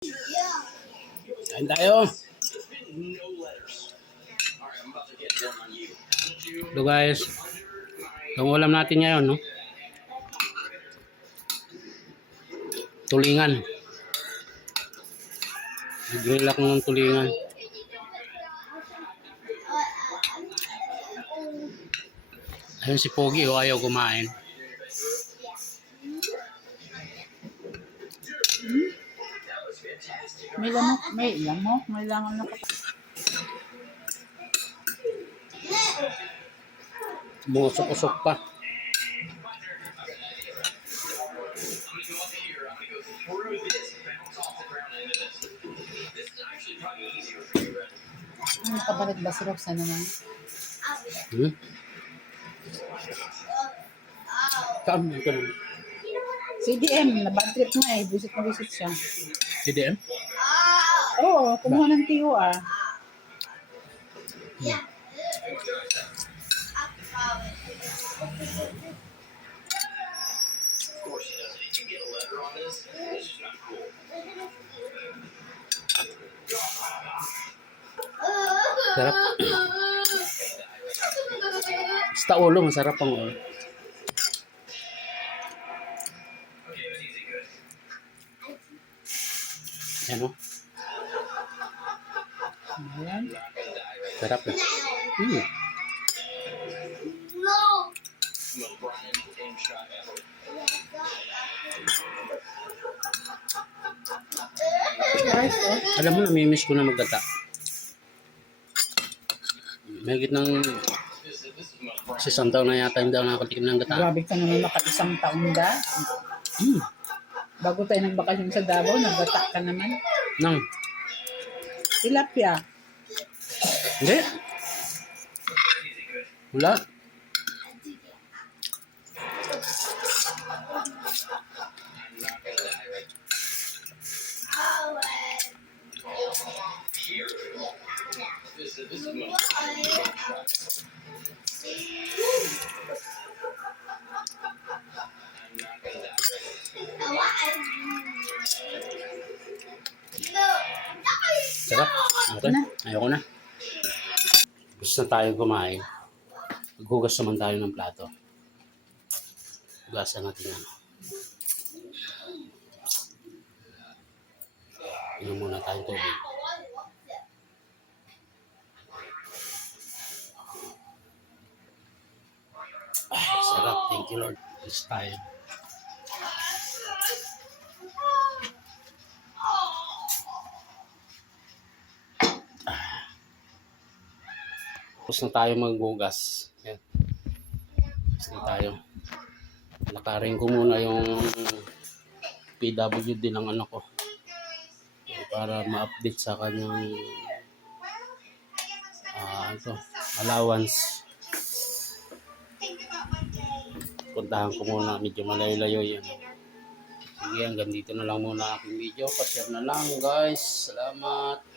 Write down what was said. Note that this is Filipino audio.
Kain tayo. So guys, ang ulam natin ngayon, no? Tulingan. Grill ako ng tulingan. Ayun si Pogi, ayaw kumain. May lamok, may langan na Busok-usok pa. Nakabalik ba si Roxanne naman? Kaam ka naman. CDM, na-bad trip nga eh. Visit na visit siya. CDM? Oo, kumuha ng TOR. Sarap. Basta ulo, masarap ang ulo. Ano? Ayan. Sarap eh. Guys, oh. Alam mo, namimiss ko na maggata. Mahigit ng isang taon na yata hindi ako nakatikim ng gata. Grabe ka naman maka-isang taon da. Bago tayo nagbakasyon sa Davao, nagbata ka naman. Nang? Tilapia. Hindi. Wala. Sarap. Okay. Ayoko na. Gusto na tayo kumain. Maghugas naman tayo ng plato. Hugasan natin ano. Inom muna tayong tubig. Ay, sarap. Thank you, Lord. Gusto tayo. Tapos na tayo maghugas. Yan. Tapos na tayo. Nakaring ko muna yung PWD ng anak ko. Para ma-update sa kanyang allowance. Puntahan ko muna. Medyo malayo-layo yan. Sige, hanggang dito na lang muna aking video. Pa-share na lang guys. Salamat.